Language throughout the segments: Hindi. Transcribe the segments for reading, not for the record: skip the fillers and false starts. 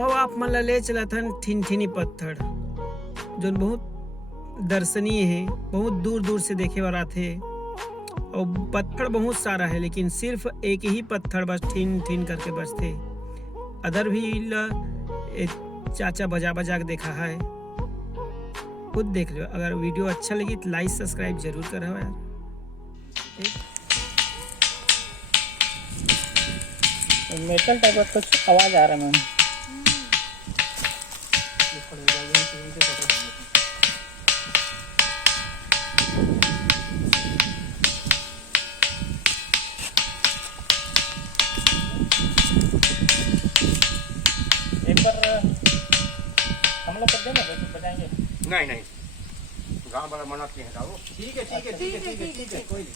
अब आप मन ला ले चलत हन ठिनठिनी पत्थर, जो बहुत दर्शनीय है, बहुत दूर दूर से देखे बर आथे। और पत्थर बहुत सारा है, लेकिन सिर्फ एक ही पत्थर बस ठिन ठिन करके बजते। अदर भी चाचा बजा बजा के देखा है, खुद देख लो। अगर वीडियो अच्छा लगी तो लाइक सब्सक्राइब जरूर करो यार। मेटल टाइप का कुछ आवाज आ रहा है मैम। एक बार हम लोग कर देंगे, बजाएंगे। नहीं नहीं, गाँव वाला मना किए हैं। ठीक है ठीक है ठीक है ठीक है ठीक है, कोई नहीं।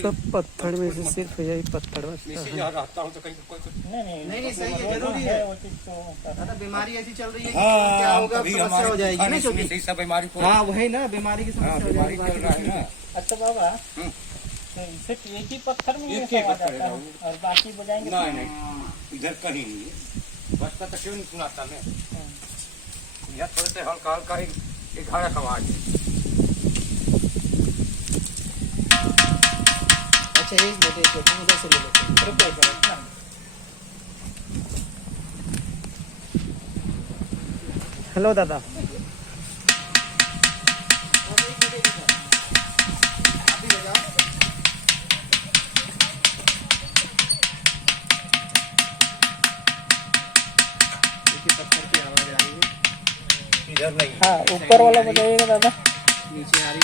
सब पत्थर में से सिर्फ यही पत्थर रहता हूँ तो कहीं कोई नहीं सही है, जरूरी है वो चीज तो। दादा बीमारी ऐसी चल रही है कि हाँ, क्या होगा, समस्या हो जाएगी ना, क्योंकि सब बीमारी को। हाँ वही ना, बीमारी की समस्या हो बीमारी जाएगी। चल रहा है ना। अच्छा बाबा, सिर्फ एक ही पत्थर में ये एक ही सब आ पत्थर जाता है है और बाकी बजाएंगे नहीं नहीं, इधर कहीं नहीं है। बचता तो क्यों नहीं सुनाता मैं। यहाँ थोड़े से हल्का हल्का एक घड़ा का आवाज है। अच्छा एक मिनट उधर से ले लेते हैं। हेलो दादा, इधर नहीं। हाँ ऊपर वाला बजाइएगा दादा। नीचे आ रही,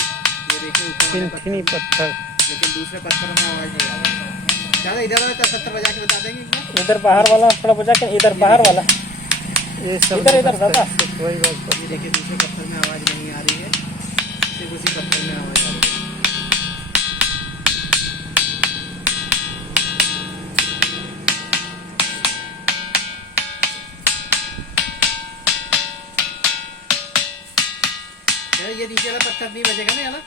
ये देखिए ऊपर वाले ठिनठिनी पत्थर। लेकिन दूसरे पत्थर में आवाज नहीं आ रही। ज्यादा इधर वाले पत्थर बजा के बता देंगे एक बार? इधर बाहर वाला थोड़ा बजा के, इधर बाहर वाला, ये सब इधर दादा। कोई बात ये देखिए दूसरे पत्थर में आवाज नहीं आ रही है, सिर्फ उसी पत्थर में आवाज आ रही है। ये नीचे वाला पत्थर नहीं बजेगा ना यार?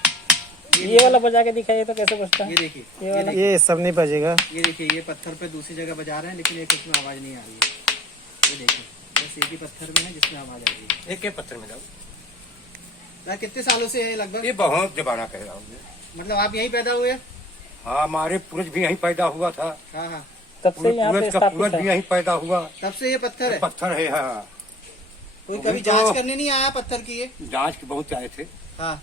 ये वाला बजा के दिखाइए तो कैसे बजता है। ये देखिए, ये वाला ये सब नहीं बजेगा। ये देखिए, ये पत्थर पे दूसरी जगह बजा रहे हैं, लेकिन एक उसमें आवाज नहीं आ रही है। ये देखिए, बस एक ही पत्थर में है जिसमें आवाज आ रही है। एक के पत्थर में जाओ। यार कितने सालों से है लगभग? ये बहुत जमाना कह रहा हूँ मैं। मतलब आप यहीं पैदा हुए? हाँ, हमारे पूर्वज भी यहीं पैदा हुआ था। हाँ हाँ, तब से यहाँ पे पूर्वज का स्थापित पूर्वज भी है। यहीं पैदा हुआ। तब से ये पत्थर है? पत्थर है। हाँ, कोई तो कभी तो- जांच करने नहीं आया पत्थर की? ये जांच के बहुत आए थे, हाँ,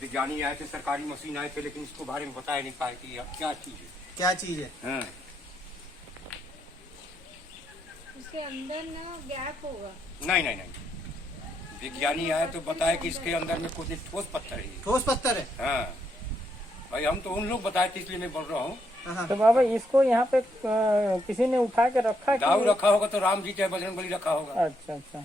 विज्ञानी आए थे, सरकारी मशीन आए थे, लेकिन इसको बारे में बताया नहीं पाए कि यह क्या चीज है। क्या चीज है? हाँ, उसके अंदर ना गैप होगा। नहीं नहीं नहीं, विज्ञानी आए तो बताया कि इसके अंदर में कुछ ठोस पत्थर है। ठोस पत्थर है? हाँ भाई, हम तो उन लोग बताए थे, इसलिए मैं बोल रहा हूँ। हाँ, तो बाबा इसको यहाँ पे किसी ने उठा के रखा दाऊ कि? रखा होगा तो राम जी चाहे बजरंगबली रखा होगा। अच्छा अच्छा।